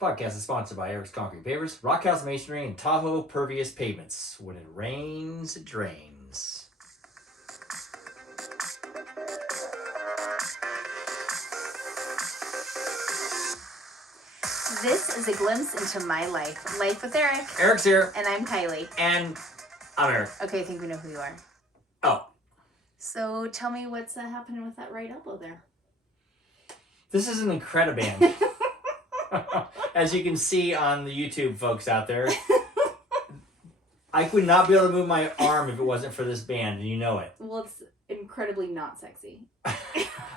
Podcast is sponsored by Eric's Concrete Pavers, Rockhouse Masonry, and Tahoe Pervious Pavements. When it rains, it drains. This is a glimpse into my life. Life with Eric. Eric's here. And I'm Kiley. And I'm Eric. Okay, I think we know who you are. Oh. So tell me what's happening with that right elbow there. This is an Incrediban. As you can see on the YouTube folks out there, I would not be able to move my arm if it wasn't for this band, and you know it. Well, it's incredibly not sexy.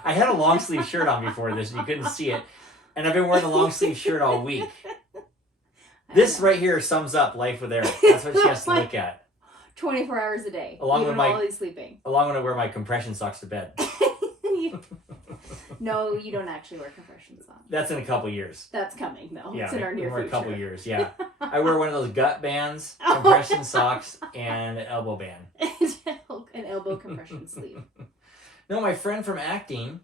I had a long sleeve shirt on before this, and you couldn't see it. And I've been wearing the long sleeve shirt all week. This right here sums up life with Eric. That's what she has to look at. 24 hours a day. Along even with while he's sleeping. Along when I wear my compression socks to bed. No, you don't actually wear compression socks. That's in a couple years. That's coming, though. Yeah, it's in our near future. A couple years, yeah. I wear one of those gut bands, compression socks, and an elbow band. An elbow compression sleeve. No, my friend from acting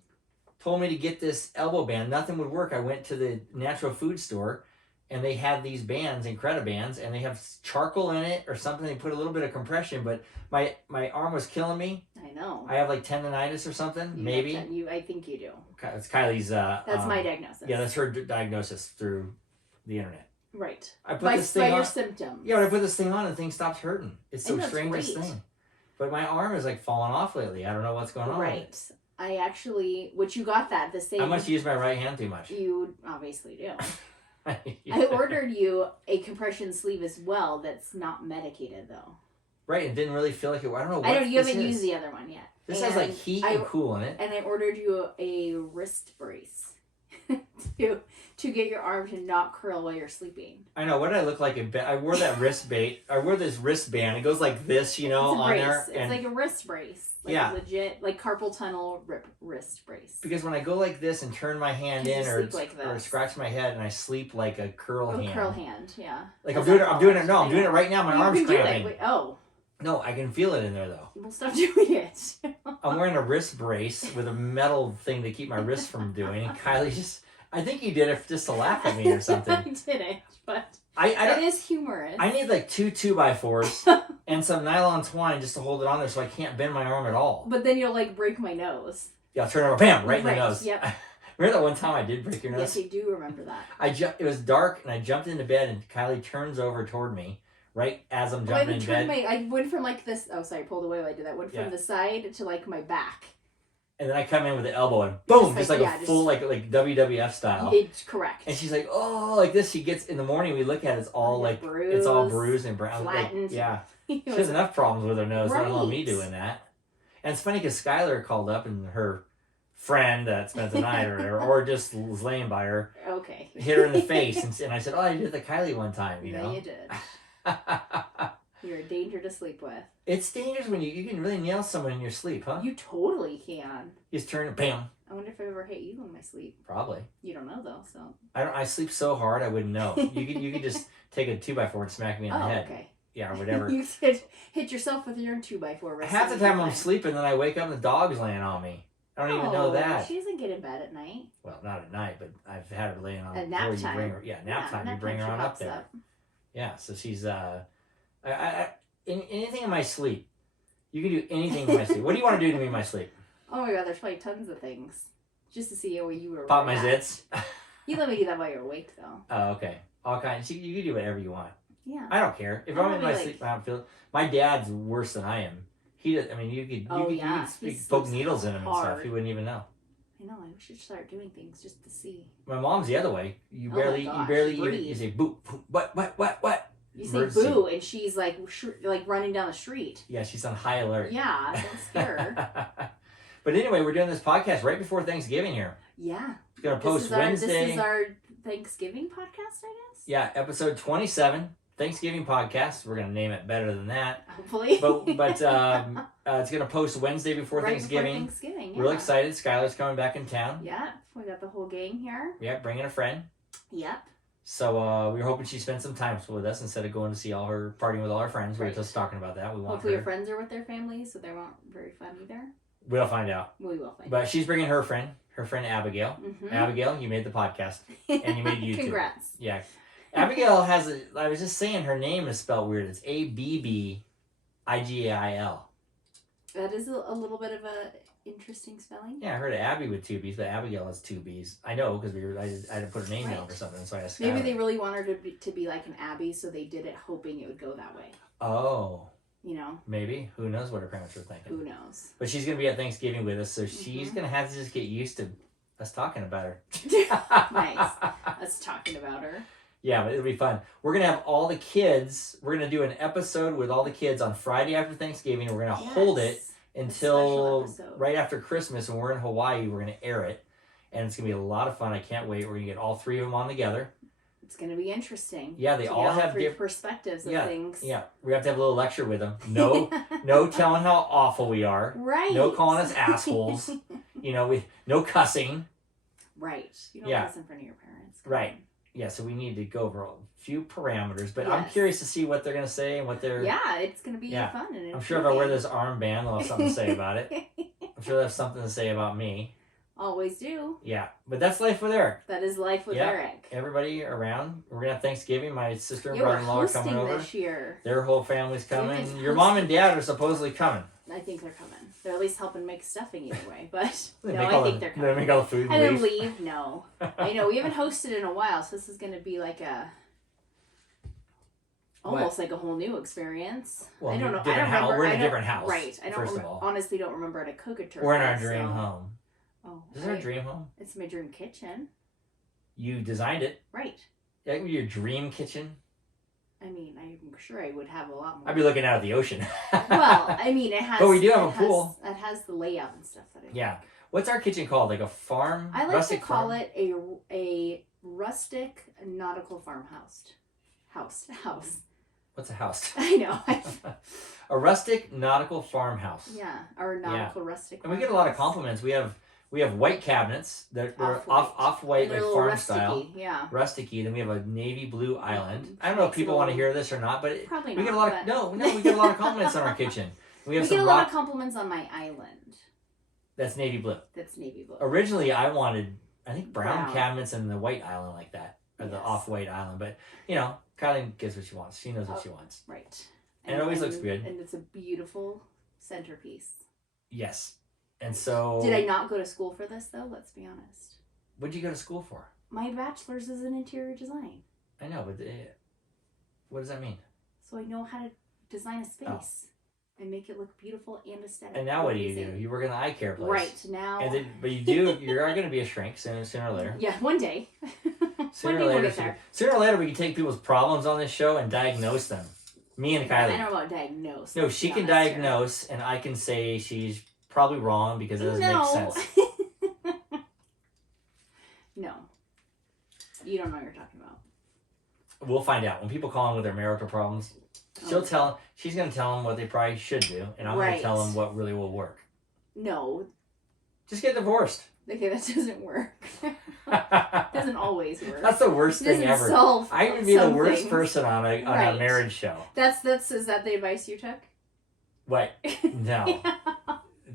told me to get this elbow band. Nothing would work. I went to the natural food store, and they had these bands, Incredibans, and they have charcoal in it or something. They put a little bit of compression, but my arm was killing me. I know. I have like tendonitis or something, maybe. I think you do. It's Kylie's. That's my diagnosis. Yeah, that's her diagnosis through the internet. Right. I put this thing on. Your symptoms. Yeah, when I put this thing on, and thing stops hurting. It's the strangest great. thing. But my arm is like falling off lately. I don't know what's going on. Right. I actually, you got that the same. I must use my right hand too much. You obviously do. Yeah. I ordered you a compression sleeve as well that's not medicated though. Right, it didn't really feel like it. I don't know what you haven't used the other one yet. This has like heat and cool in it. And I ordered you a wrist brace to get your arm to not curl while you're sleeping. I know. What did I look like? I wore that I wore this wristband. It goes like this, you know, on there. It's like a wrist brace. Like yeah. Legit, like carpal tunnel wrist brace. Because when I go like this and turn my hand in or scratch my head and I sleep like a curl hand. Curl hand, yeah. Like I'm doing it right now. My arm's cramping. No, I can feel it in there though. Well, stop doing it. I'm wearing a wrist brace with a metal thing to keep my wrist from doing. And Kylie I think you did it just to laugh at me or something. I didn't, but it is humorous. I need like 2 2x4s and some nylon twine just to hold it on there so I can't bend my arm at all. But then you'll like break my nose. Yeah, I'll turn it over, bam, right in the nose. Yep. Remember that one time I did break your nose? Yes, I do remember that. It was dark and I jumped into bed and Kylie turns over toward me right as I'm jumping in bed. I went from like this. Oh, sorry, pulled away while I did that. Went from the side to like my back. And then I come in with the elbow and boom, just like a full like WWF style. It's correct. And she's like, oh, like this. She gets in the morning. We look at it, it's all like bruised, it's all bruised and brown. Flattened. Yeah, she has enough problems with her nose. I don't want me doing that. And it's funny because Skylar called up and her friend that spent the night or just was laying by her. Okay. Hit her in the face and I said, oh, I did the Kylie one time. You know. Yeah, you did. You're a danger to sleep with. It's dangerous when you can really nail someone in your sleep, huh? You totally can. You just turn it, bam. I wonder if I ever hit you in my sleep. Probably. You don't know though, so. I sleep so hard I wouldn't know. You could just take a 2x4 and smack me in the head. Okay. Yeah, or whatever. You hit yourself with your own 2x4. Half the time I'm sleeping, then I wake up and the dog's laying on me. I don't even know that. She doesn't get in bed at night. Well, not at night, but I've had her laying on. At nap time. Nap time. You bring her on up there. Yeah, so she's anything in my sleep. You can do anything in my sleep. What do you want to do to me in my sleep? Oh my god, there's probably tons of things. Just to see how you were. Pop my zits. You let me do that while you're awake, though. Oh, okay. All kinds. You can do whatever you want. Yeah. I don't care. If I'm in my sleep, I don't feel. My dad's worse than I am. He does. I mean, you could poke needles in him and stuff. He wouldn't even know. I know. I should start doing things just to see. My mom's the other way. You barely you say boo. What? You say boo, and she's like running down the street. Yeah, she's on high alert. Yeah, don't scare her. But anyway, we're doing this podcast right before Thanksgiving here. Yeah. It's going to post Wednesday. This is our Thanksgiving podcast, I guess? Yeah, episode 27, Thanksgiving podcast. We're going to name it better than that. Hopefully. But it's going to post Wednesday before Thanksgiving. Before Thanksgiving, yeah. Real excited. Skylar's coming back in town. Yeah, we got the whole gang here. Yeah, bringing a friend. Yep. So we were hoping she'd spend some time with us instead of going to see partying with all our friends. We were just talking about that. Hopefully your friends are with their families, so they weren't very fun either. We'll find out. We will find out. But she's bringing her friend, her friend Abigail. Mm-hmm. Abigail, you made the podcast. And you made YouTube. Congrats. Yeah. Abigail has I was just saying her name is spelled weird. It's Abbigiil. That is a little bit of a interesting spelling. Yeah, I heard of Abby with 2 B's, but Abigail has 2 B's. I know because I had to put her name down for something, so I asked. Maybe they really wanted her to be like an Abby, so they did it hoping it would go that way. Oh. You know. Maybe. Who knows what her parents were thinking? Who knows? But she's gonna be at Thanksgiving with us, so she's gonna have to just get used to us talking about her. Nice. Us talking about her. Yeah, but it'll be fun. We're going to have all the kids. We're going to do an episode with all the kids on Friday after Thanksgiving. We're going to hold it until right after Christmas. When we're in Hawaii, we're going to air it. And it's going to be a lot of fun. I can't wait. We're going to get all 3 of them on together. It's going to be interesting. Yeah, they all have different perspectives of things. Yeah, we have to have a little lecture with them. No, no telling how awful we are. Right. No calling us assholes. No cussing. Right. You don't cuss in front of your parents. Right. Yeah, so we need to go over a few parameters, but I'm curious to see what they're going to say and what they're... Yeah, it's going to be fun. And I'm sure if I wear this armband, they'll have something to say about it. I'm sure they'll have something to say about me. Always do. Yeah, but that's life with Eric. That is life with Eric. Everybody around. We're going to have Thanksgiving. My sister and brother-in-law are coming over. This year. Their whole family's coming. Your mom and dad are supposedly coming. I think they're coming. They're at least helping make stuffing either way. But I think they're They coming. make all the food and then leave? No. I know. We haven't hosted in a while, so this is going to be like almost like a whole new experience. Well, I don't know. We're in a different house. Right. Honestly don't remember how to cook a turkey. We're in our dream home. Oh. Is it our dream home? It's my dream kitchen. You designed it. Right. That would be your dream kitchen. I mean, I'm sure I would have a lot more. I'd be looking out at the ocean. Well, I mean, it has... But we do have a pool. It has the layout and stuff that I Yeah. What's our kitchen called? Like a farm? I like to call it a rustic nautical farmhouse. House. What's a house? I know. A rustic nautical farmhouse. Yeah, or nautical rustic. And we get a lot of compliments. We have white cabinets that are off-white, like farm rusticy, style. Yeah. Rusticy. Then we have a navy blue island. I don't know if people want to hear this or not, but probably we not, get a lot of we get a lot of compliments on our kitchen. We get a lot of compliments on my island. That's navy blue. Originally, I think brown cabinets and the white island like that, or the off-white island. But Kylie gets what she wants. She knows what she wants. Right. And it always looks good. And it's a beautiful centerpiece. Yes. And so... Did I not go to school for this, though? Let's be honest. What did you go to school for? My bachelor's is in interior design. I know, but what does that mean? So I know how to design a space and make it look beautiful and aesthetic. And now what do? You work in the eye care place. Right, now... But you are going to be a shrink sooner or later. Yeah, one day. Sooner or later, we can take people's problems on this show and diagnose them. Me and Kylie. I don't know about diagnose. No, she can diagnose, and I can say she's probably wrong because it doesn't make sense. No. You don't know what you're talking about. We'll find out. When people call in with their marital problems, she's going to tell them what they probably should do, and I'm going to tell them what really will work. No. Just get divorced. Okay, that doesn't work. Doesn't always work. That's the worst thing ever. I would be the worst person on a marriage show. Is that the advice you took? What? No.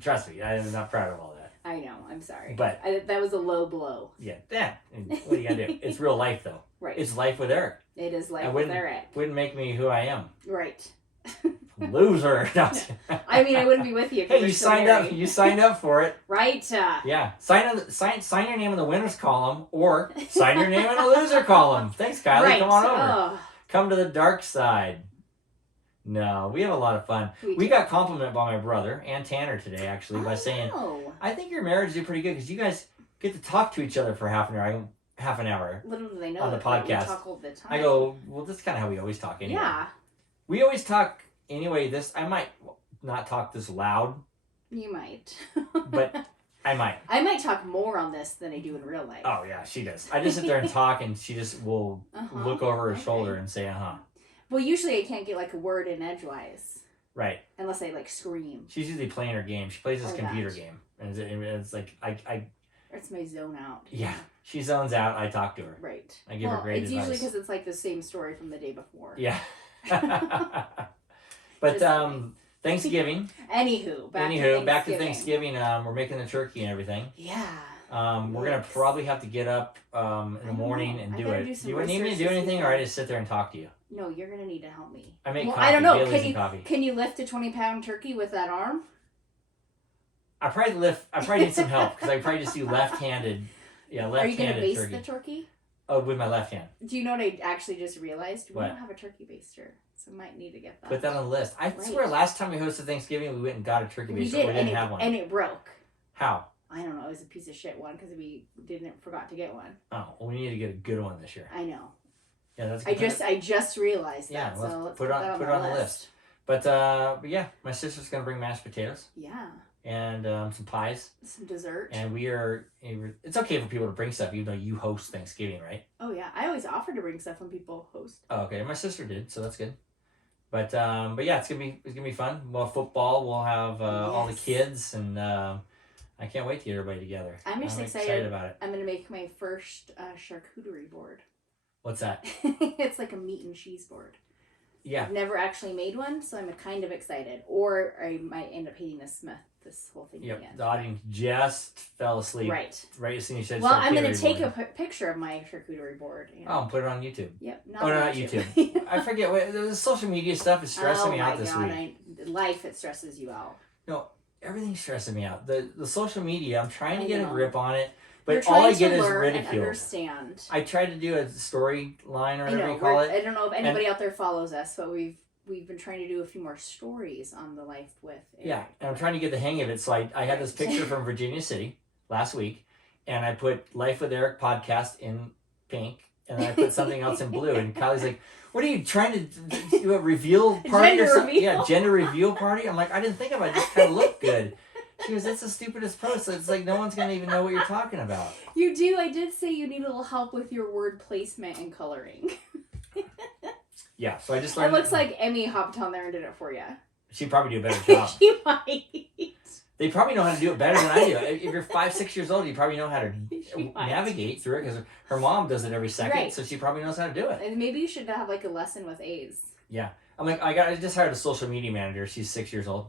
Trust me, I am not proud of all that. I know. I'm sorry. But that was a low blow. Yeah. What are you gonna do? It's real life, though. Right. It's life with Eric. It is life with Eric. Wouldn't make me who I am. Right. Loser. I mean, I wouldn't be with you. Hey, you signed up. You signed up for it. Right. Yeah. Sign your name in the winners column, or sign your name in the loser column. Thanks, Kylie. Right. Come on over. Come to the dark side. No, we have a lot of fun. We got complimented by my brother and Tanner today, actually, by saying, I think your marriage is pretty good because you guys get to talk to each other for half an hour. Little do they know on the podcast. We talk all the time. I go, well, that's kind of how we always talk anyway. Yeah. We always talk anyway. I might not talk this loud. You might. But I might. I might talk more on this than I do in real life. Oh, yeah, she does. I just sit there and talk, and she just will look over her shoulder and say, Well, usually I can't get like a word in edgewise. Right. Unless I like scream. She's usually playing her game. She plays this computer game. And it's like, It's my zone out. Yeah. She zones out. I talk to her. Right. I give her great advice. It's usually because it's like the same story from the day before. Yeah. But Thanksgiving. Anywho, back to Thanksgiving. We're making the turkey and everything. Yeah. We're gonna probably have to get up in the morning and do it. Do you need me to do anything, or I just sit there and talk to you? No, you're gonna need to help me. I make coffee. I don't know. Bailey's coffee. Can you lift a 20-pound turkey with that arm? I probably need some help because I probably just do left-handed. Yeah, left-handed turkey. Are you gonna baste the turkey? Oh, with my left hand. Do you know what I actually just realized? We What? don't have a turkey baster, so I might need to get that. Put that on the list. I swear, last time we hosted Thanksgiving, we went and got a turkey baster. We didn't have one, and it broke. How? I don't know. It was a piece of shit one because we forgot to get one. Oh, well, we need to get a good one this year. I know. Yeah, that's. I just realized that. Yeah, so let's put it on the list. But yeah, my sister's gonna bring mashed potatoes. Yeah. And some pies. Some dessert. And it's okay for people to bring stuff, even though you host Thanksgiving, right? Oh yeah, I always offer to bring stuff when people host. Oh, okay, my sister did, so that's good. But yeah, it's gonna be fun. We'll have football. We'll have all the kids, and I can't wait to get everybody together. I'm excited about it. I'm gonna make my first charcuterie board. What's that? It's like a meat and cheese board. Yeah. I've never actually made one, so I'm kind of excited. Or I might end up hating this whole thing again. The audience just fell asleep. Right as soon as you said. Well, I'm going to take a picture of my charcuterie board. Oh, and put it on YouTube. Yep. Not YouTube. I forget. The social media stuff is stressing me out this week. Life, it stresses you out. No, everything's stressing me out. The social media, I'm trying to get a grip on it. But all I get is ridicule. Understand. I tried to do a storyline or whatever you call it. I don't know if anybody out there follows us, but we've been trying to do a few more stories on the Life with Eric. Yeah, and I'm trying to get the hang of it. So I had this picture from Virginia City last week, and I put Life with Eric podcast in pink, and then I put something else in blue. And Kiley's like, "What are you trying to do? A reveal party or something?" Reveal. Yeah, gender reveal party. I'm like, I didn't think about it. It just kind of looked good. She goes, "That's the stupidest post. It's like no one's gonna even know what you're talking about." You do. I did say you need a little help with your word placement and coloring. Yeah, so I just learned. It looks like Emmy hopped on there and did it for you. She'd probably do a better job. She might. They probably know how to do it better than I do. If you're 5, 6 years old, you probably know how to navigate through it because her mom does it every second, so she probably knows how to do it. And maybe you should have like a lesson with A's. Yeah, I'm like I just hired a social media manager. She's 6 years old.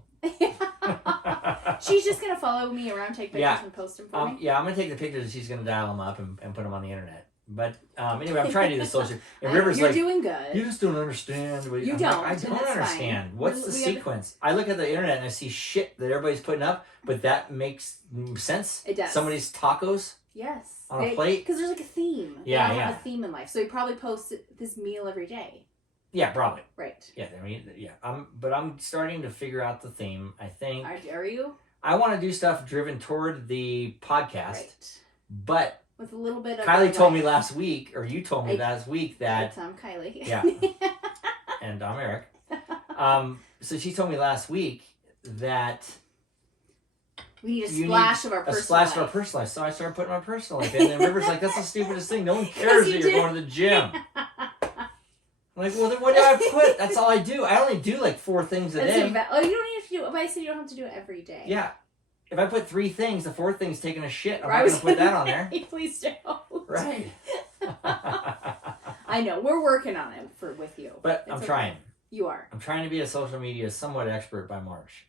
She's just gonna follow me around, take pictures, and post them for me. Yeah, I'm gonna take the pictures and she's gonna dial them up and put them on the internet. But anyway, I'm trying to do the social. And River's You're doing good. You just don't understand. You don't. I don't understand. Fine. What's the sequence? I look at the internet and I see shit that everybody's putting up, but that makes sense. It does. Somebody's tacos. Yes. On a plate. Because there's like a theme. Yeah, they have a theme in life, so they probably post this meal every day. Yeah, probably. Right. Yeah, But I'm starting to figure out the theme. I think. Are you? I want to do stuff driven toward the podcast, but. With a little bit of Kiley told me last week, or you told me last week that I'm Kiley. Yeah. And I'm Eric. So she told me last week that we need a splash of our personal life. So I started putting my personal life in, and River's like, "That's the stupidest thing. No one cares that you're going to the gym." I'm like, well, then what do I put? That's all I do. I only do like 4 things a day. You don't need to do it. But I said you don't have to do it every day. Yeah. If I put 3 things, the 4th thing's taking a shit. I'm not going to put that on there. Please don't. Right. I know. We're working on it with you. But I'm trying. You are. I'm trying to be a social media somewhat expert by March.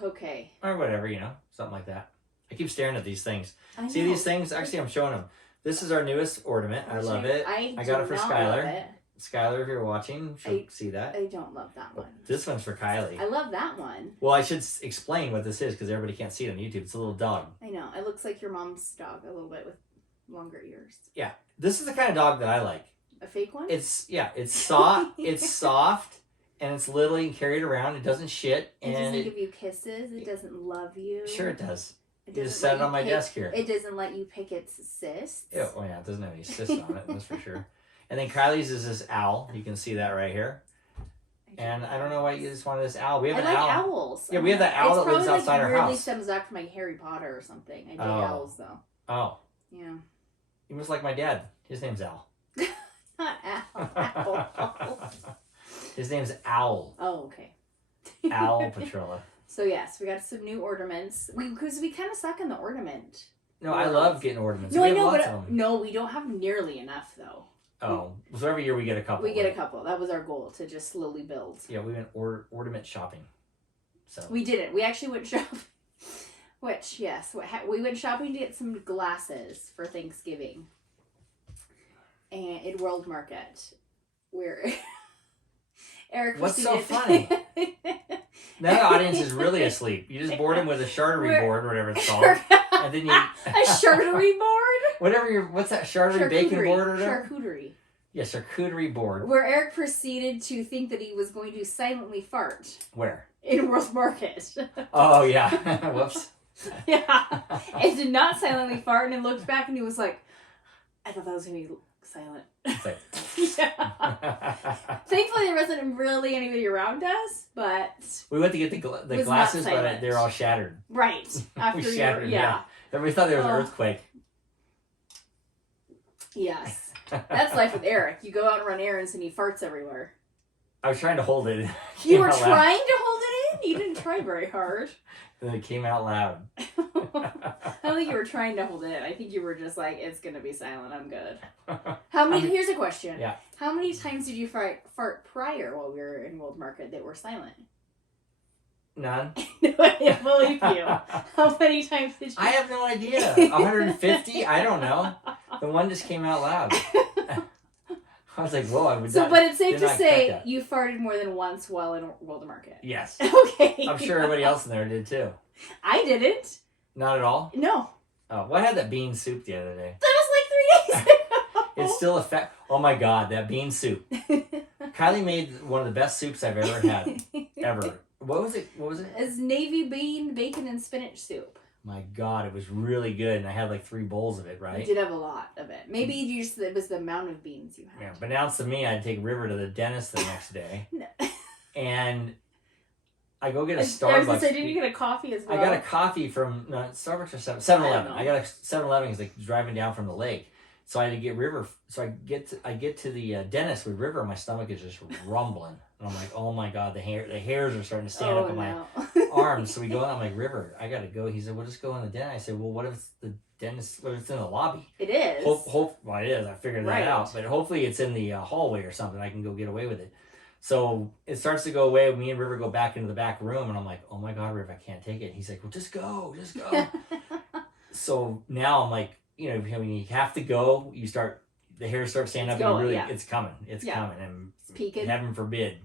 Okay. Or whatever, something like that. I keep staring at these things. See these things? Actually, I'm showing them. This is our newest ornament. I love it. I got it for Skylar. Skylar, if you're watching, she'll see that. I don't love that one. This one's for Kiley. I love that one. Well, I should explain what this is because everybody can't see it on YouTube. It's a little dog. I know. It looks like your mom's dog a little bit with longer ears. Yeah. This is the kind of dog that I like. A fake one? It's soft. It's soft, and it's little. You can carry it around. It doesn't shit. It doesn't give you kisses. It doesn't love you. Sure it does. You just set it on my desk here. It doesn't let you pick its cysts. Yeah, it doesn't have any cysts on it. That's for sure. And then Kiley's is this owl. You can see that right here. And I don't know why you just wanted this owl. We have an owl. I like owls. Yeah, we have that owl that lives outside our house. It probably stems back from like Harry Potter or something. I dig owls though. Oh. Yeah. He was like my dad. His name's Al. Not Owl. His name's Owl. Oh, okay. Owl Patrolla. So yes, we got some new ornaments. Because we kind of suck in the ornament. No, I love getting ornaments. No, I know, but no, we don't have nearly enough though. Oh, so every year we get a couple. We get a couple. That was our goal, to just slowly build. Yeah, we went ornament shopping. So we didn't. We actually went shopping. Which, yes, we went shopping to get some glasses for Thanksgiving. And in World Market, where Eric What's so proceeded- funny? Now the audience is really asleep. You just bored him with a charcuterie board, whatever it's called. And then you... A charcuterie board? What's that, charcuterie bacon board or whatever? Charcuterie. Yeah, charcuterie board. Where Eric proceeded to think that he was going to silently fart. Where? In World Market. Oh, yeah. Whoops. Yeah. And did not silently fart, and he looked back and he was like, I thought that was going to be silent. It's like... Yeah. Thankfully, there wasn't really anybody around us, but... We went to get the was glasses, not but silent. they're all shattered. Right. After We you shattered, yeah. Everybody thought there was an Oh. earthquake. Yes. That's life with Eric. You go out and run errands and he farts everywhere. I was trying to hold it. You were Came out loud. trying to hold it in? You didn't try very hard. And it came out loud. I don't think you were trying to hold it in. I think you were just like, it's going to be silent. I'm good. How many? Here's a question. Yeah. How many times did you fart prior while we were in World Market that were silent? None. No, I believe you. How many times did you? I have no idea. 150? I don't know. The one just came out loud. I was like, whoa, I would So, not, but it's safe did to not say expect that. you farted more than once while in World Market. Yes. Okay. I'm sure everybody else in there did too. I didn't. Not at all? No. Oh, well, I had that bean soup the other day. That was like 3 days ago. It's still oh my God, that bean soup. Kylie made one of the best soups I've ever had. Ever. What was it? It's navy bean, bacon, and spinach soup. My God, it was really good. And I had like 3 bowls of it, right? You did have a lot of it. Maybe it was the amount of beans you had. Yeah, but announced to me I'd take River to the dentist the next day. No. And I go get a I was Starbucks. gonna say, didn't you get a coffee as well? I got a coffee from Starbucks or 7-Eleven. I I got a 7-Eleven because like driving down from the lake. So I had to get River. So I get to the dentist with River. My stomach is just rumbling, and I'm like, oh my God, the hairs are starting to stand up on my arms. So we go, and I'm like, River, I gotta go. He said, we'll just go in the dentist. I said, well, what if it's the dentist? What if it's in the lobby? It is. Well, it is. I figured that Right. out. But hopefully it's in the hallway or something. I can go get away with it. So it starts to go away. Me and River go back into the back room, and I'm like, oh my God, River, I can't take it. He's like, well, just go. So now I'm like, when you have to go, the hairs start standing up. It's coming. It's coming. And It's peaking. heaven forbid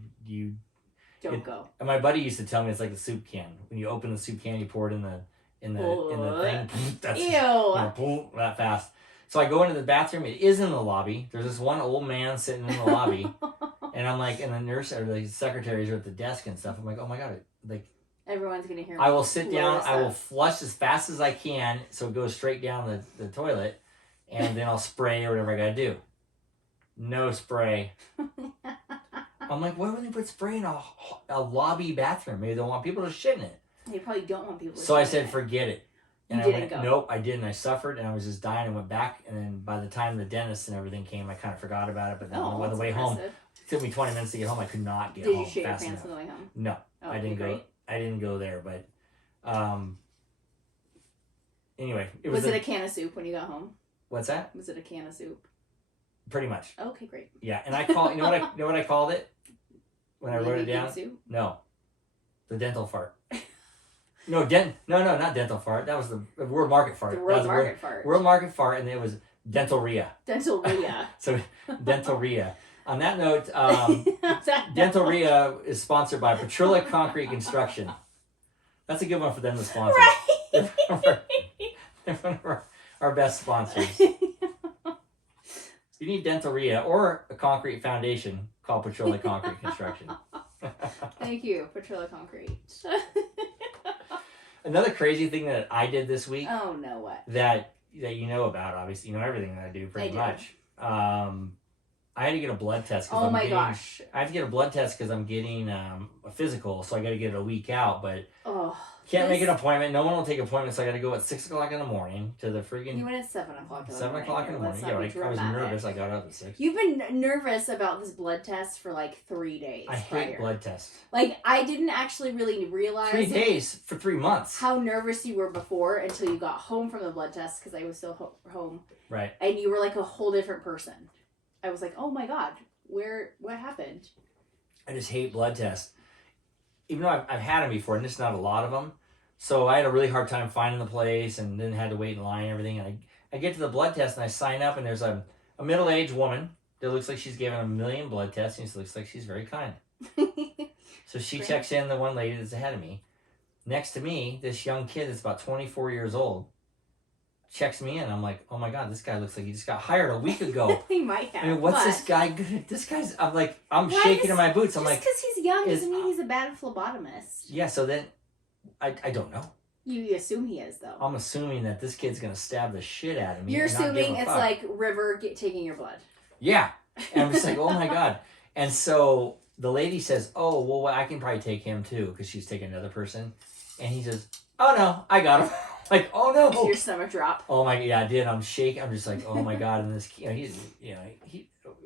Don't go. And my buddy used to tell me it's like the soup can. When you open the soup can, you pour it in the thing. That's Ew. that fast. So I go into the bathroom. It is in the lobby. There's this one old man sitting in the lobby, and I'm like, and the nurse or the secretaries are at the desk and stuff. I'm like, oh my God, like. Everyone's gonna hear. I will sit down. I will Stuff. flush as fast as I can, so it goes straight down the toilet, and then I'll spray or whatever I gotta do. No spray. I'm like, why would they put spray in a lobby bathroom? Maybe they want people to shit in it. They probably don't want people to So I shit in said, it. forget it. And You didn't go. Nope, I didn't. I suffered, and I was just dying and went back. And then by the time the dentist and everything came, I kind of forgot about it. But then on the that's way home, impressive. it took me 20 minutes to get home. I could not get Did home you shit your fast pants enough. on the way home? No, Oh, I didn't go. great. I didn't go there, but anyway, Was it a can of soup when you got home? What's that? Was it a can of soup? Pretty much. Okay, great. Yeah, and I call you know what I called it when I wrote it Maybe down. soup? No, the dental fart. No, not dental fart. That was the World Market fart. The That World was the Market fart. World Market fart, and it was dentalria. Dentalria. So dentalria. On that note, That- dentalria is sponsored by Petrilla Concrete Construction. That's a good one for them to sponsor. Right. They're one of our best sponsors. If you need dentalria or a concrete foundation, call Petrilla Concrete Construction. Thank you, Petrilla Concrete. Another crazy thing that I did this week Oh no, what? that you know about, obviously, you know everything that I do pretty I do. much. I had to get a blood test. Oh my gosh. I have to get a blood test because I'm getting a physical, so I got to get it a week out, but Oh. can't make an appointment. No one will take appointments, so I got to go at 6 o'clock in the morning to the freaking... You went at 7 o'clock. 7 o'clock in the morning. Let's Yeah, not like, be I was dramatic. nervous. I got up at 6. You've been nervous about this blood test for like 3 days. I hate blood tests. Like, I didn't actually really realize 3 days for 3 months. how nervous you were before until you got home from the blood test, because I was still home. Right. And you were like a whole different person. I was like, oh my God, what happened? I just hate blood tests. Even though I've had them before, and just not a lot of them. So I had a really hard time finding the place, and then had to wait in line and everything. And I get to the blood test, and I sign up, and there's a middle-aged woman that looks like she's given 1,000,000 blood tests, and she looks like she's very kind. So she checks in the one lady that's ahead of me. Next to me, this young kid that's about 24 years old checks me in. I'm like, oh my God, this guy looks like he just got hired a week ago. He might have. I mean, what's this guy good at? This guy's, I'm shaking in my boots. I'm like, just because he's young doesn't mean he's a bad phlebotomist. Yeah, so then, I don't know. You assume he is, though. I'm assuming that this kid's going to stab the shit out of me. You're assuming it's like River taking your blood. Yeah. And I'm just like, oh my God. And so the lady says, oh, well, I can probably take him too, because she's taking another person. And he says, oh no, I got him. Like, oh no. Your stomach drop. Oh my, yeah, I did. I'm shaking. I'm just like, oh my God. And this,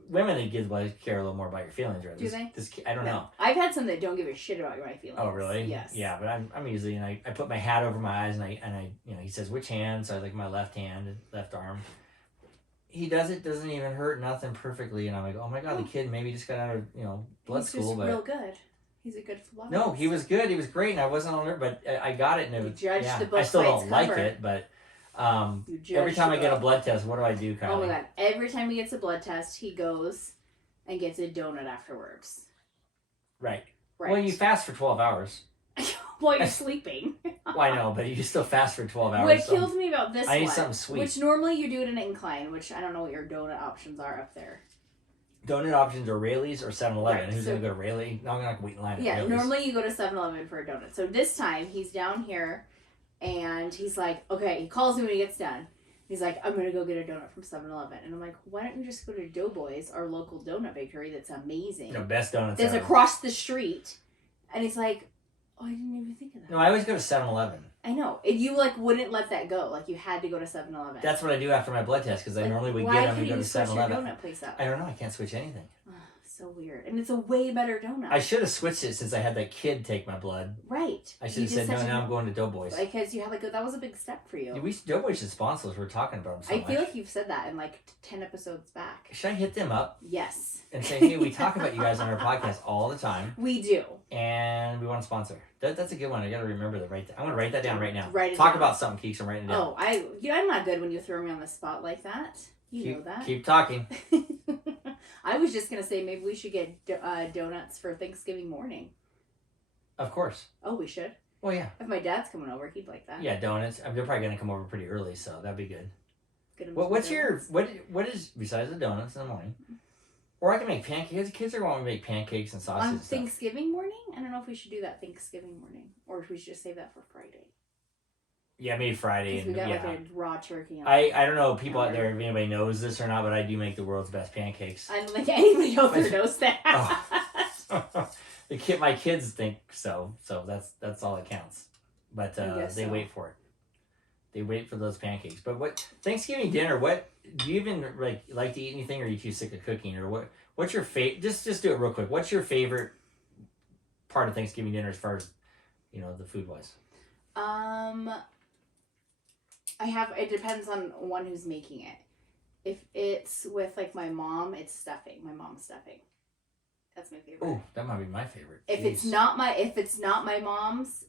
women that give blood care a little more about your feelings, right? Do they? I don't know. I've had some that don't give a shit about my feelings. Oh really? Yes. Yeah, but I'm usually, and I put my hat over my eyes, and I he says which hand, so I like my left hand, left arm. He doesn't even hurt nothing perfectly, and I'm like, oh my God, the kid maybe just got out of blood school, but real good. He's a good phlebotomist. No, he was good. He was great, and I wasn't on there, but I got it, and it was, the book I still don't cover. like it, but every time I get a blood test, what do I do, Kylie? Oh my God! Every time he gets a blood test, he goes and gets a donut afterwards. Right. Well, you fast for 12 hours. While you're sleeping. Well, I know, but you still fast for 12 hours. What kills me about this I need one, something sweet. which normally you do at an incline, which I don't know what your donut options are up there. Donut options are Rayleigh's or 7-Eleven. Right, Who's going to go to Rayleigh? No, I'm not going to wait in line at Yeah, Rayleigh's. normally you go to 7-Eleven for a donut. So this time, he's down here, and he's like, okay, he calls me when he gets done. He's like, I'm going to go get a donut from 7-Eleven. And I'm like, why don't you just go to Doughboys, our local donut bakery that's amazing. The best donuts That's ever. across the street. And he's like, oh, I didn't even think of that. No, I always go to 7-Eleven. I know. And you wouldn't let that go. Like, you had to go to 7-Eleven. That's what I do after my blood test, because I normally would get them and go to 7-Eleven. Why can't you switch your donut place up? I don't know. I can't switch anything. So weird. And it's a way better donut. I should have switched it since I had that kid take my blood. Right. I should have said, no, now I'm going to Doughboys. Because you had that was a big step for you. Doughboys should sponsor us. We're talking about them so much. I feel like you've said that in like 10 episodes back. Should I hit them up? Yes. And say, hey, we talk about you guys on our podcast all the time. We do. And we want to sponsor. That's a good one. I got to remember that. I'm going to write that down right now. Write it Talk down. about something, Keeks. I'm writing it down. Oh, I'm not good when you throw me on the spot like that. You know that. Keep talking. I was just going to say maybe we should get donuts for Thanksgiving morning. Of course. Oh, we should? Well, yeah. If my dad's coming over, he'd like that. Yeah, donuts. They're probably going to come over pretty early, so that'd be good. What's donuts. what is, besides the donuts in the morning? Or I can make pancakes. Kids are going to make pancakes and sausage on and stuff. Thanksgiving morning? I don't know if we should do that Thanksgiving morning. Or if we should just save that for Friday. Yeah, maybe Friday. Because we got like a raw turkey on I don't know people out there if anybody knows this or not, but I do make the world's best pancakes. I don't think anybody out there knows that. Oh. My kids think so that's all that counts. But they wait for it. They wait for those pancakes. But what Thanksgiving dinner? What do you even like to eat anything, or are you too sick of cooking, or what's your favorite? Just do it real quick. What's your favorite part of Thanksgiving dinner as far as the food wise? It depends on one who's making it. If it's with like my mom, it's stuffing. My mom's stuffing. That's my favorite. Oh, that might be my favorite. If it's not my mom's,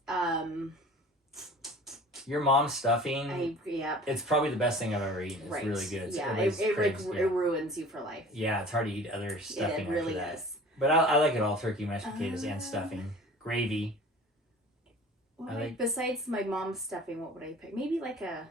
your mom's stuffing. Yeah. It's probably the best thing I've ever eaten. It's right. really good. Yeah, it ruins you for life. Yeah, it's hard to eat other stuffing. It really after that. is. But I like it all: turkey, mashed potatoes, and stuffing, gravy. Besides my mom's stuffing, what would I pick? Maybe because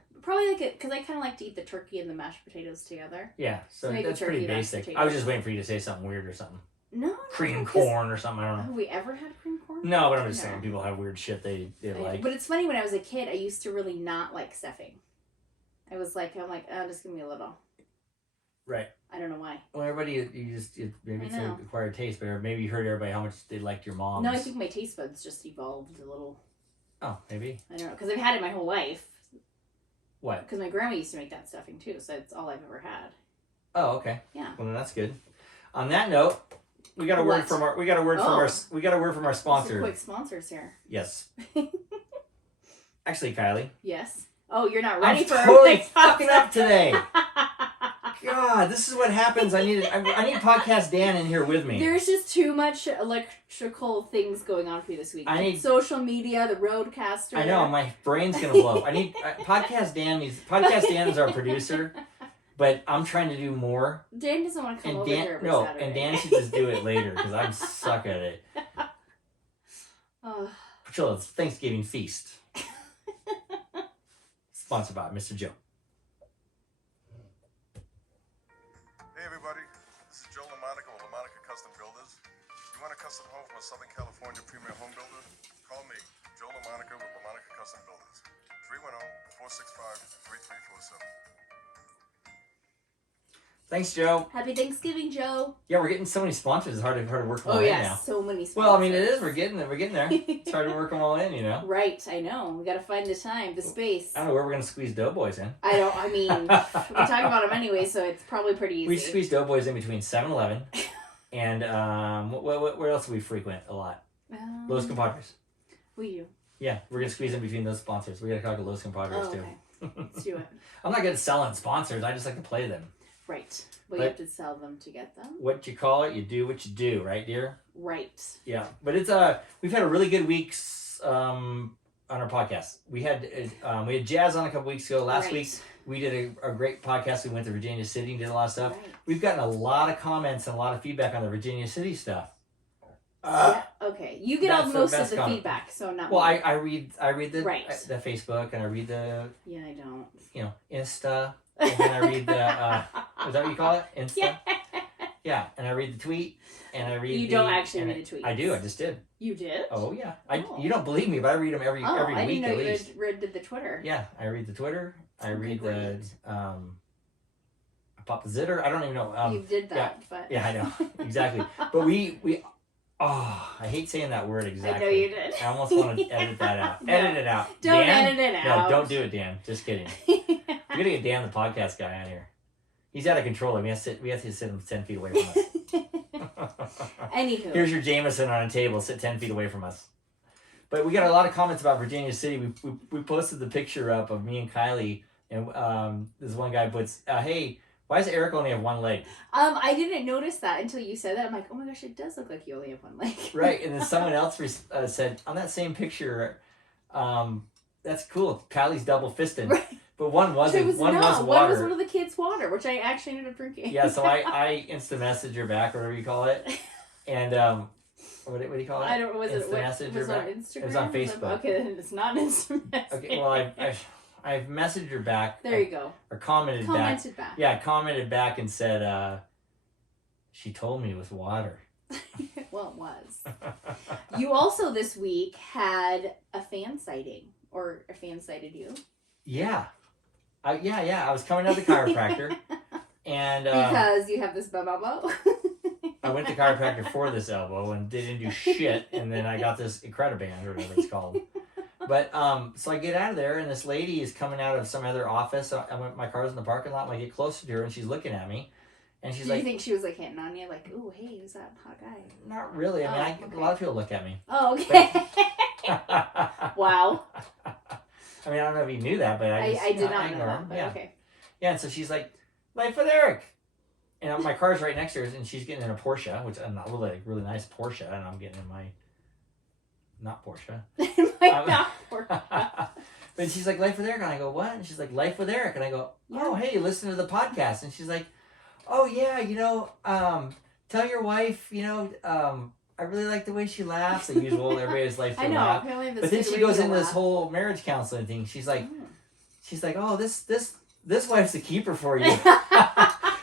I kind of like to eat the turkey and the mashed potatoes together. Yeah, so that's pretty basic. I was just waiting for you to say something weird or something. No. Cream corn or something. I don't know. Have we ever had cream corn? No, but I'm just saying people have weird shit they like. But it's funny, when I was a kid, I used to really not like stuffing. I'm like, oh, just give me a little. Right. I don't know why. Well, everybody, maybe it's an acquired taste, but maybe you heard everybody how much they liked your mom. No, I think my taste buds just evolved a little. Oh, maybe. I don't know, because I've had it my whole life. What? Because my grandma used to make that stuffing too, so it's all I've ever had. Oh, okay. Yeah. Well, then that's good. On that note, we got a word from our sponsor. Some quick sponsors here. Yes. Actually, Kylie. Yes. Oh, you're not ready I'm for totally fucking up today. God, this is what happens. I need Podcast Dan in here with me. There's just too much electrical things going on for you this week. I need social media, the roadcaster. I know, my brain's going to blow. I need Podcast Dan is our producer, but I'm trying to do more. Dan doesn't want to come over here every Saturday. And Dan should just do it later because I'm suck at it. Patrilla's Thanksgiving feast. Sponsored by Mr. Joe. Hey everybody, this is Joe LaMonica with LaMonica Custom Builders. You want a custom home from a Southern California premier home builder? Call me, Joe LaMonica with LaMonica Custom Builders. 310-465-3347. Thanks, Joe. Happy Thanksgiving, Joe. Yeah, we're getting so many sponsors. It's hard to work them all in now. So many sponsors. Well, I mean, it is. We're getting there. It's hard to work them all in, you know. Right, I know. We got to find the time, the space. I don't know where we're going to squeeze Doughboys in. We talk about them anyway, so it's probably pretty easy. We squeeze Doughboys in between 7-Eleven and where else do we frequent a lot? Los Compadres. We do. Yeah, we're going to squeeze in between those sponsors. We got to talk to Los Compadres too. Okay. Let's do it. I'm not good at selling sponsors. I just like to play them. Right. Well, you have to sell them to get them. What you call it, you do what you do, right, dear? Right. Yeah, but it's we've had a really good weeks on our podcast. We had Jazz on a couple weeks ago. Last week we did a great podcast. We went to Virginia City and did a lot of stuff. Right. We've gotten a lot of comments and a lot of feedback on the Virginia City stuff. Yeah, okay. You get all most of the feedback, so not. Well, me. I read the Facebook and I read the I don't. Insta. And then I read the, is that what you call it? Insta? Yeah, and I read the tweet, and I read You don't actually read the tweets. I do, I just did. You did? Oh, yeah. You don't believe me, but I read them every week at least. I didn't know you read the Twitter. Yeah, I read the Twitter. I read the, I pop the zitter. I don't even know. You did that, but. Yeah, I know. Exactly. But I hate saying that word exactly. I know you did. I almost want to edit that out. No, edit it out. Don't Dan? edit it out. No, don't do it, Dan. Just kidding. We're going to get Dan, the podcast guy, on here. He's out of control. We have to sit him 10 feet away from us. Anywho. Here's your Jameson on a table. Sit 10 feet away from us. But we got a lot of comments about Virginia City. We posted the picture up of me and Kiley. And this one guy puts, hey, why does Eric only have one leg? I didn't notice that until you said that. I'm like, oh my gosh, it does look like you only have one leg. Right. And then someone else said, on that same picture, that's cool. Kylie's double fisting. Right. But one wasn't. One was water. One was one of the kids' water, which I actually ended up drinking. Yeah, so I instant messaged her back, or whatever you call it. And what do you call it? I don't know. Was instant it message was her back? On Instagram? It was on Facebook. Okay, then it's not instant message. Okay, well I've messaged her back. There you go. Or commented back. Yeah, commented back and said she told me it was water. Well, it was. You also this week had a fan sighting, or a fan sighted you. Yeah. I was coming out of the chiropractor, and because you have this elbow. I went to chiropractor for this elbow and didn't do shit, and then I got this Incrediban or whatever it's called. But so I get out of there, and this lady is coming out of some other office. My car's in the parking lot, and I get closer to her, and she's looking at me, and she's like, "Do you think she was like hitting on you, like, oh hey, who's that hot guy?" Not really. I mean, a lot of people look at me. Oh, okay. Wow. I mean, I don't know if you knew that, but I did not know that, but yeah. Okay. Yeah, and so she's like, "Life with Eric," and my car's right next to her, and she's getting in a Porsche, which I'm not really nice Porsche, and I'm getting in my not Porsche. Not Porsche. But she's like, "Life with Eric," and I go, "What?" And she's like, "Life with Eric," and I go, "Oh, hey, listen to the podcast," and she's like, "Oh yeah, tell your wife, I really like the way she laughs." The usual, everybody's life to laugh. But then she goes into this whole marriage counseling thing. She's like, "Oh, this wife's a keeper for you."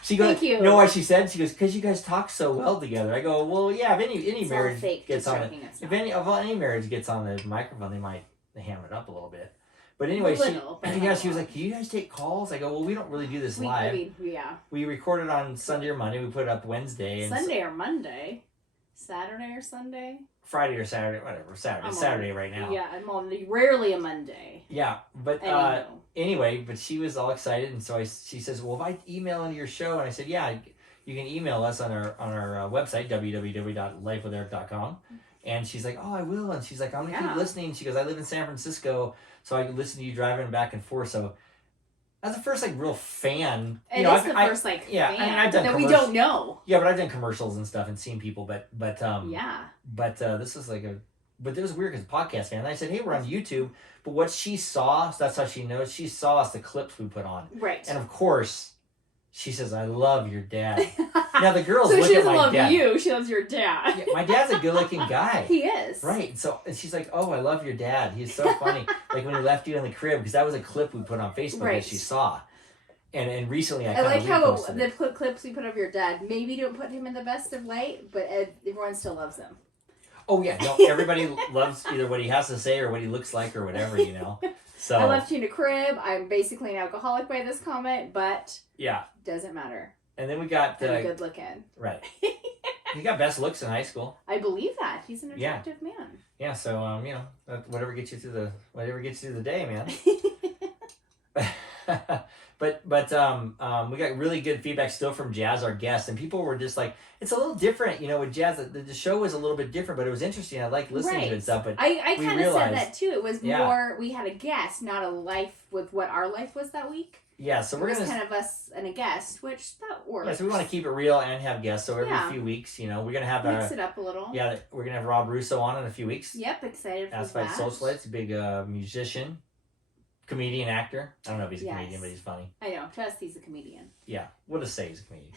She goes, Thank you. You know what she said? She goes, "Because you guys talk so well together." I go, "Well, yeah. If any marriage gets on it, if any marriage gets on the microphone, they might ham it up a little bit." But anyway, she was like, "Can you guys take calls?" I go, "Well, we don't really do this live. We record it on Sunday or Monday. We put it up Wednesday. Sunday or Monday? Saturday or Sunday? Friday or Saturday, whatever. Saturday right now. Yeah, I'm on rarely a Monday. Yeah, but anyway, but she was all excited, and so she says, "Well, if I email into your show," and I said, "Yeah, you can email us on our website www.lifewitheric.com." And she's like, "Oh, I will," and she's like, "I'm gonna keep listening." She goes, "I live in San Francisco, so I can listen to you driving back and forth." So That's the first like real fan. It is the first fan I've done that we don't know. Yeah, but I've done commercials and stuff and seen people, but yeah. But this was like but it was weird because podcast fan. And I said, hey, we're on YouTube. But what she saw, so that's how she knows. She saw us the clips we put on, right? And of course, she says, "I love your dad." Now the girls so look she at doesn't my love dad. you. She loves your dad. Yeah, my dad's a good-looking guy. He is. Right. So and she's like, "Oh, I love your dad. He's so funny." Like when he left you in the crib, because that was a clip we put on Facebook that she saw. And recently I like how the it. clips we put of your dad, maybe don't put him in the best of light, but everyone still loves him. Oh yeah, no, everybody loves either what he has to say or what he looks like or whatever, you know. So I left you in a crib. I'm basically an alcoholic by this comment, but yeah, doesn't matter. And then we got good looking. Right. He got best looks in high school. I believe that he's an attractive man. Yeah. So you know, whatever gets you through the day, man. But we got really good feedback still from Jazz, our guest, and people were just like, it's a little different, you know, with Jazz. The show was a little bit different, but it was interesting. I like listening to it and stuff. But I kind of said that too. It was more we had a guest, not a life with what our life was that week. Yeah, so we're gonna kind of us and a guest, which that works. Yeah, so we want to keep it real and have guests. So every few weeks, you know, we're gonna have mix it up a little. Yeah, we're gonna have Rob Russo on in a few weeks. Yep, excited for Asphalt that. Socialites, a big musician. Comedian, actor. I don't know if he's a comedian, but he's funny. I know. To us, he's a comedian. Yeah, we'll just say he's a comedian.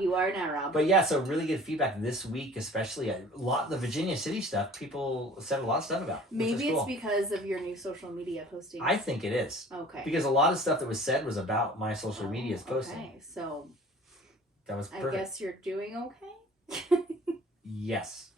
You are now, Rob. But yeah, so really good feedback this week, especially the Virginia City stuff. People said a lot of stuff about. Maybe it's because of your new social media posting. I think it is. Okay. Because a lot of stuff that was said was about my social media's posting. Okay, so that was perfect. I guess you're doing okay. Yes.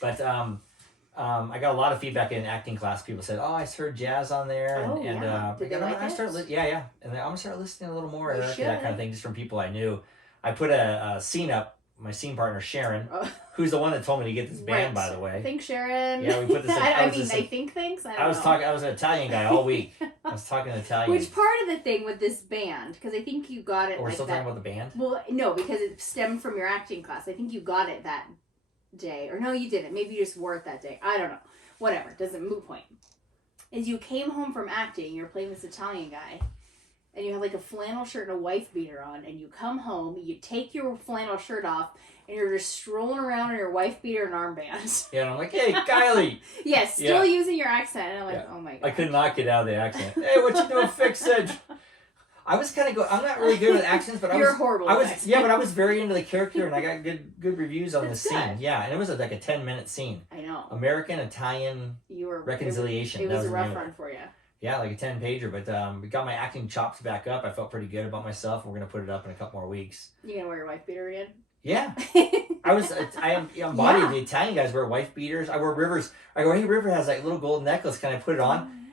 But I got a lot of feedback in acting class. People said, "Oh, I heard Jazz on there," and Did they like it? And I'm gonna start listening a little more, that kind of thing, just from people I knew. I put a scene up. My scene partner Sharon, who's the one that told me to get this band, by the way. Thanks, Sharon. Yeah, we put this. I think thanks. I was an Italian guy all week. I was talking Italian. Which part of the thing with this band? Because I think you got it. We're still talking about the band. Well, no, because it stemmed from your acting class. I think you got it that day, or no, you didn't. Maybe you just wore it that day. I don't know. Whatever. Doesn't moot point. Is you came home from acting. You're playing this Italian guy. And you have like a flannel shirt and a wife beater on, and you come home, you take your flannel shirt off, and you're just strolling around in your wife beater and armbands. Yeah, and I'm like, hey, Kiley. Yes, still using your accent. And I'm like, oh my God. I could not get out of the accent. Hey, what you doing? Fix it. I was kind of I'm not really good with accents, but You're horrible. But I was very into the character, and I got good reviews on this scene. Good. Yeah, and it was like a 10-minute scene. I know. American Italian reconciliation. It was a rough run for you. Yeah, like a 10-pager, but we got my acting chops back up. I felt pretty good about myself. We're gonna put it up in a couple more weeks. You gonna wear your wife beater again? Yeah, I embodied the Italian guys wear wife beaters. I wear Rivers. I go, hey, River has like little gold necklace. Can I put it on?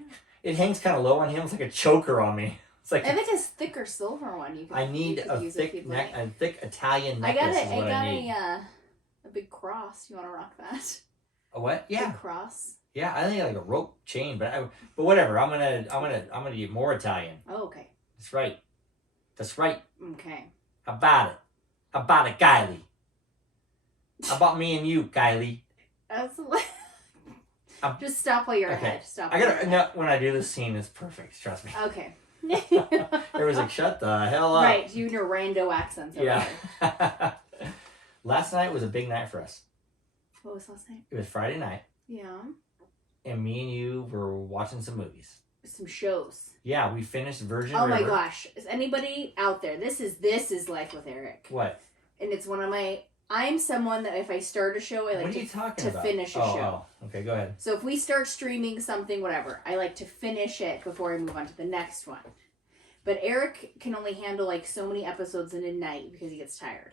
It hangs kind of low on him. It's like a choker on me. It's like I think a thicker silver one. I need a thick Italian necklace. I got a big cross. You want to rock that? A what? Yeah. Big cross. Yeah, I think like a rope chain, but whatever. I'm gonna get more Italian. Oh, okay. That's right. Okay. How about it, Kiley? How about me and you, Kiley? Just stop while you're ahead. Stop. When I do this scene, it's perfect. Trust me. Okay. There was like, shut the hell up. Right, you and your rando accents. Yeah. Last night was a big night for us. What was last night? It was Friday night. Yeah. And me and you were watching some movies. Some shows. Yeah, we finished Virgin River. River. My gosh. Is anybody out there? This is Life with Eric. What? And it's one of my... I'm someone that if I start a show, I like to finish a show. Oh, okay, go ahead. So if we start streaming something, whatever, I like to finish it before I move on to the next one. But Eric can only handle like so many episodes in a night because he gets tired.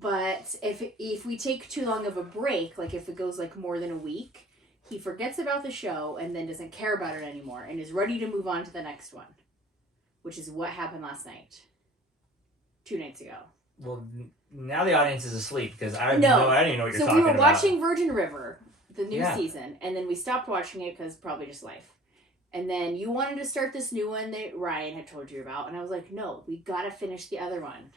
But if we take too long of a break, like if it goes like more than a week, he forgets about the show and then doesn't care about it anymore and is ready to move on to the next one, which is what happened last night. 2 nights ago. Well, now the audience is asleep because I didn't even know what you're talking about. So we were watching Virgin River, the new season, and then we stopped watching it because probably just life. And then you wanted to start this new one that Ryan had told you about, and I was like, no, we gotta finish the other one.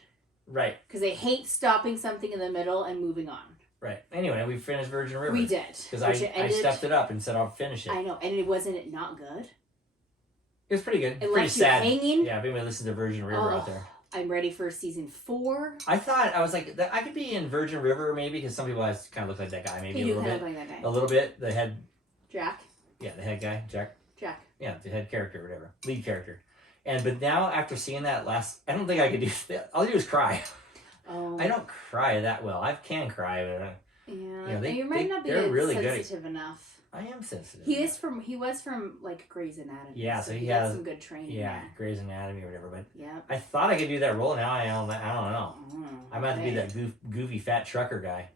Right. Because I hate stopping something in the middle and moving on. Right. Anyway, we finished Virgin River. We did. Because I stepped it up and said I'll finish it. I know, and wasn't it not good? It was pretty good. It Pretty left you sad. hanging. Yeah, if anybody listens to Virgin River out there. I'm ready for season 4. I was like, I could be in Virgin River maybe because some people kind of look like that guy. Maybe a little bit. Like that guy. A little bit. The head. Jack. Yeah, the head guy, Jack. Jack. Yeah, the head character, whatever, lead character. But now after seeing that I don't think I could do. All I do is cry. Oh. I don't cry that well. I can cry, but yeah, you might not be they're really sensitive enough. I am sensitive. He was from like Grey's Anatomy. Yeah, so he has has some good training. Yeah, Grey's Anatomy or whatever. But yeah, I thought I could do that role. Now I don't know. I'm about to be that goofy fat trucker guy.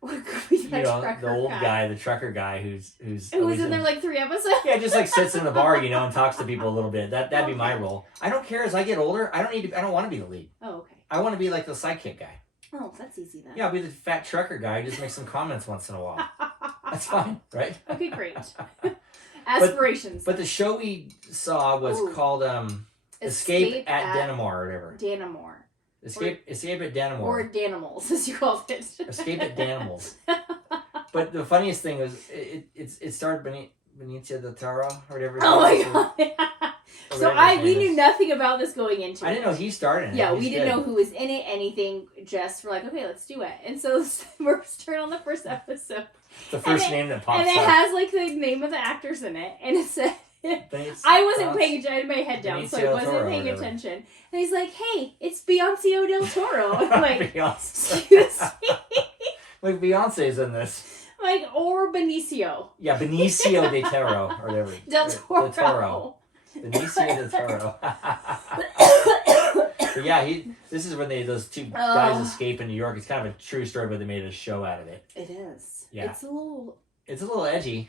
What goofy fat trucker the old guy, the trucker guy who was in there like 3 episodes. Yeah, just like sits in the bar, and talks to people a little bit. That'd be my role. I don't care as I get older. I don't want to be the lead. Oh, okay. I want to be like the sidekick guy. Oh, that's easy then. Yeah, I'll be the fat trucker guy who just makes some comments once in a while. That's fine, right? Okay, great. Aspirations. But the show we saw was called Escape at Dannemore or whatever. Dannemore. Escape at Dannemore. Or Danimals, as you called it. Escape at Danimals. But the funniest thing was it starred Benicio del Toro or whatever. Oh my god. So we knew nothing about this going into it. I didn't know he starred in it. Yeah, we didn't know who was in it, anything. Just we're like, okay, let's do it. And so we're starting on the first episode. The first name that pops up. And it has like the name of the actors in it, and it said. I wasn't paying attention. I had my head down, so I wasn't paying attention. And he's like, "Hey, it's Beyonce del Toro." I'm like, excuse me. Like Beyonce's in this. Like, or Benicio. Yeah, Benicio del Toro or whatever. Del Toro. Benicio del Toro. But yeah, this is when those two guys escape in New York. It's kind of a true story, but they made a show out of it. It is. Yeah. It's a little edgy.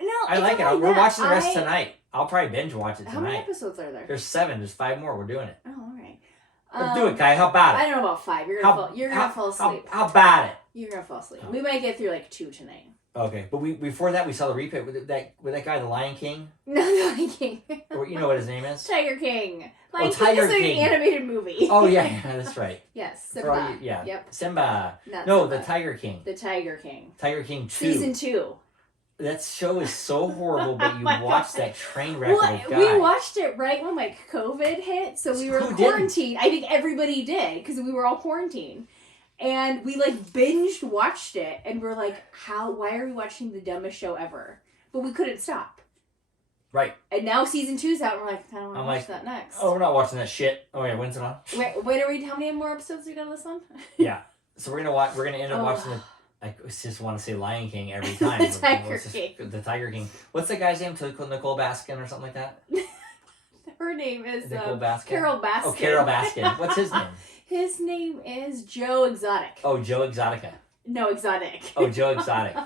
No, I like it. We're watching the rest tonight. I'll probably binge watch it tonight. How many episodes are there? There's 7. There's 5 more. We're doing it. Oh, all right. Let's do it, Kai. How about it? I don't know about 5. You're gonna fall asleep. How about it? You're gonna fall asleep. We might get through like 2 tonight. Okay, but before that we saw the replay with that guy, the Lion King. No, the Lion King. Or, you know what his name is? Tiger King. Lion King Tiger is an King. animated movie. Oh yeah, that's right. Yes, Simba. Yep. Simba. Not no, Simba. The Tiger King. The Tiger King. Tiger King 2. Season 2. That show is so horrible, but you watched that train wreck of a guy. We watched it right when like COVID hit, so we were quarantined. I think everybody did because we were all quarantined, and we like binged watched it, and we're like, why are we watching the dumbest show ever? But we couldn't stop. Right. And now season 2's out, and we're like, I don't want to watch that next. Oh, we're not watching that shit. Oh yeah, when's it on? Wait, how many more episodes we got on this one? Yeah. So we're gonna end up watching the. I just want to say Lion King every time. The Tiger King. The Tiger King. What's the guy's name? Nicole Baskin or something like that? Her name is Nicole Baskin. Carol Baskin. Oh, Carol Baskin. What's his name? His name is Joe Exotic. Oh, Joe Exotica. No, Exotic. Oh, Joe Exotic.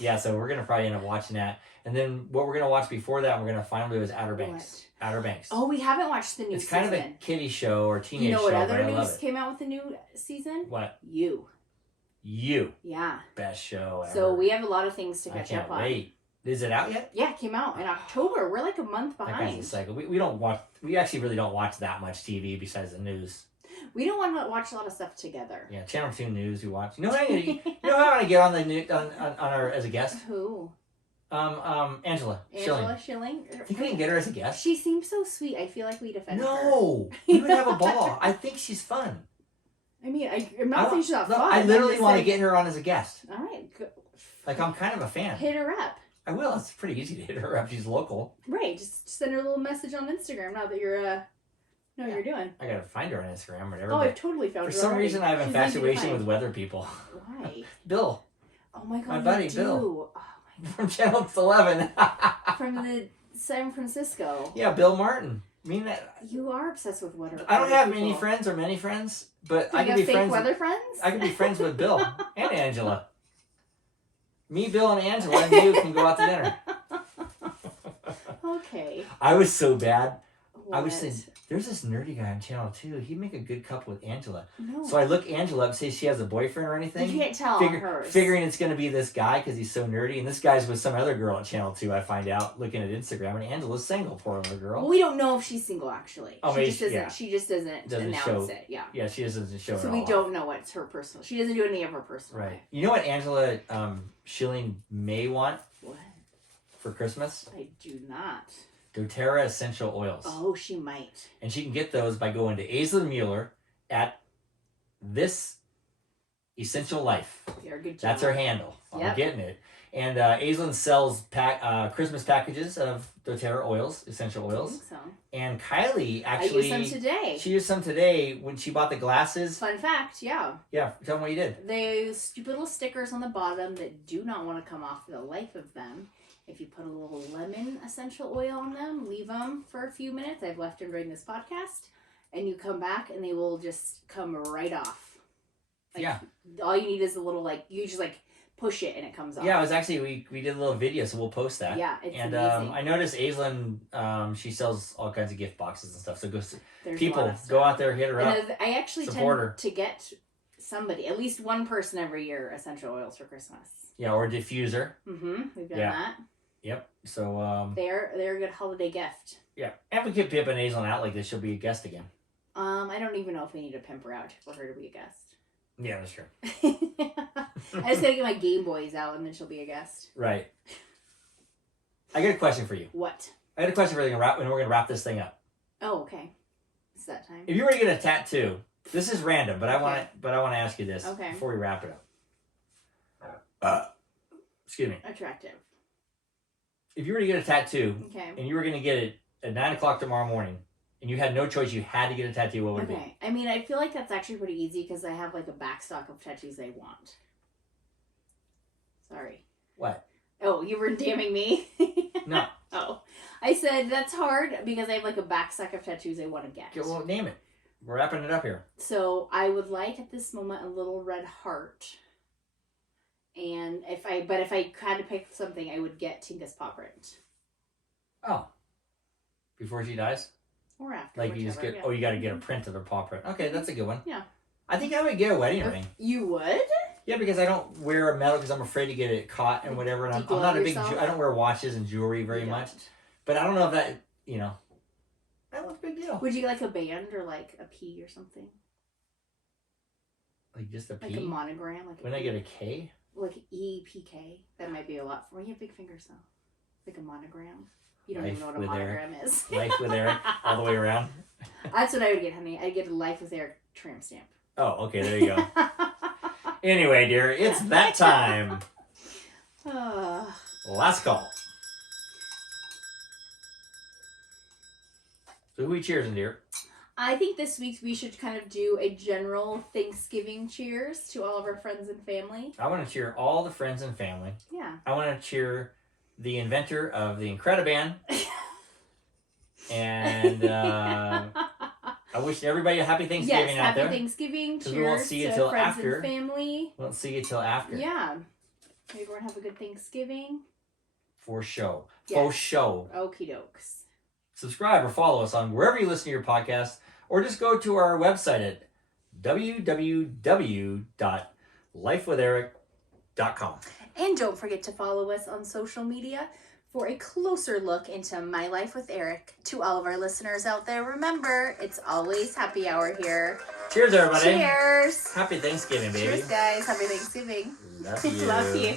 Yeah, so we're going to probably end up watching that. And then what we're going to watch before that, we're going to finally do is Outer Banks. What? Outer Banks. Oh, we haven't watched the new season. It's kind of a kiddie show or teenage show. You know what other news came out with the new season? What? You. Yeah. Best show ever. So we have a lot of things to catch up on. I can't wait. Is it out yet? Yeah, it came out in October. We're like a month behind. That guy's a cycle. We actually really don't watch that much TV besides the news. We don't want to watch a lot of stuff together. Yeah, Channel 2 News we watch. You know what I want to get on the new on our as a guest? Who? Angela Schilling. Think we can get her as a guest? She seems so sweet. I feel like we'd offend her. No, we would have a ball. I think she's fun. I mean, I'm not saying she's not fun. I literally want to get her on as a guest. All right. Like, I'm kind of a fan. Hit her up. I will. It's pretty easy to hit her up. She's local. Right. Just send her a little message on Instagram now that you're know what you're doing. I gotta find her on Instagram or whatever. Oh, I've totally found her. For some reason, I have infatuation with weather people. Why? Bill. Oh my god, my buddy Bill. Oh my from Channel 11. From the San Francisco. Yeah, Bill Martin. I mean, you are obsessed with weather. I don't have many friends or many friends, but I can be friends. Weather friends? I can be friends with Bill and Angela. Me, Bill, and Angela, and you can go out to dinner. Okay. I was so bad. What? I was saying, there's this nerdy guy on Channel 2. He'd make a good couple with Angela. No. So I look Angela up, say she has a boyfriend or anything. You can't tell hers. Figuring it's going to be this guy because he's so nerdy. And this guy's with some other girl at Channel 2, I find out, looking at Instagram. And Angela's single, poor little girl. Well, we don't know if she's single, actually. Oh, She just doesn't announce it. Yeah. Yeah, she doesn't show it. So we don't know what's her personal. She doesn't do any of her personal. Right. You know what Angela Schilling may want? What? For Christmas? I do not. doTERRA essential oils. Oh, she might. And she can get those by going to Aislinn Mueller at This Essential Life. You're a good job. That's her handle. Yep. I'm getting it. And Aislinn sells Christmas packages of doTERRA oils, essential I oils. think so. And Kylie I actually... used some today. She used some today when she bought the glasses. Fun fact, yeah. Yeah, tell them what you did. Those stupid little stickers on the bottom that do not want to come off for the life of them. If you put a little lemon essential oil on them, leave them for a few minutes. I've left them during this podcast. And you come back and they will just come right off. Like, yeah. All you need is a little, like, you just, like, push it and it comes off. Yeah, it was actually, we did a little video, so we'll post that. Yeah, it's and, amazing. I noticed Aislinn, she sells all kinds of gift boxes and stuff. So There's people, go out there, hit her up. And I actually Support tend her. to get somebody, at least one person every year, essential oils for Christmas. Yeah, or a diffuser. Mm-hmm. We've done Yeah. that. Yep. So, They're a good holiday gift. yeah. And we could pimp an Aislinn out like this. She'll be a guest again. I don't even know if we need to pimp her out for her to be a guest. Yeah, that's true. I just gotta get my Game Boys out and then she'll be a guest. Right. I got a question for you. What? I got a question for you, and we're going to wrap this thing up. Oh, okay. It's that time. If you were to get a tattoo, this is random, but I want Okay. to ask you this Okay. before we wrap it up. Excuse me. Attractive. If you were to get a tattoo, Okay. and you were going to get it at 9 o'clock tomorrow morning, and you had no choice, you had to get a tattoo, what would it be? Okay. I mean, I feel like that's actually pretty easy because I have like a backstock of tattoos I want. Sorry. What? Oh, you were damning me? No. Oh. I said that's hard because I have like a backstock of tattoos I want to get. Okay, well, name it. We're wrapping it up here. So I would like at this moment a little red heart. And if I had to pick something, I would get Tinka's paw print. Oh. Before she dies? Or after. Like you just whichever, get, yeah. you got to get a print of her paw print. Okay, that's a good one. Yeah. I think I would get a wedding ring. You would? Yeah, because I don't wear a medal because I'm afraid to get it caught and whatever. And I'm not a big, I don't wear watches and jewelry very You much. don't. But I don't know if that, that was a big deal. Would you like a band or like a P or something? Like just a P? Like a monogram? Like When I get a K? like EPK. That might be a lot for you. Have big fingers though. Like a monogram. You don't Life even know what a with monogram is. Life with Eric, all the way around. That's what I would get, honey. I'd get a Life with Eric tramp stamp. Oh, okay, there you go. Anyway, dear, it's that time. Last call. So who we cheersing, dear? I think this week we should kind of do a general Thanksgiving cheers to all of our friends and family. I want to cheer all the friends and family. Yeah. I want to cheer the inventor of the Incrediban. And I wish everybody a happy Thanksgiving yes, out there. happy Thanksgiving. 'Cause Cheers we won't see you to till friends after. and family. We won't see you till after. Yeah. Maybe we're going to have a good Thanksgiving. For show. Yes. For show. Okie dokes. Subscribe or follow us on wherever you listen to your podcast, or just go to our website at www.lifewitheric.com. And don't forget to follow us on social media for a closer look into My Life with Eric. To all of our listeners out there, remember, it's always happy hour here. Cheers, everybody. Cheers. Happy Thanksgiving, baby. Cheers, guys. Happy Thanksgiving. Love you. Love you.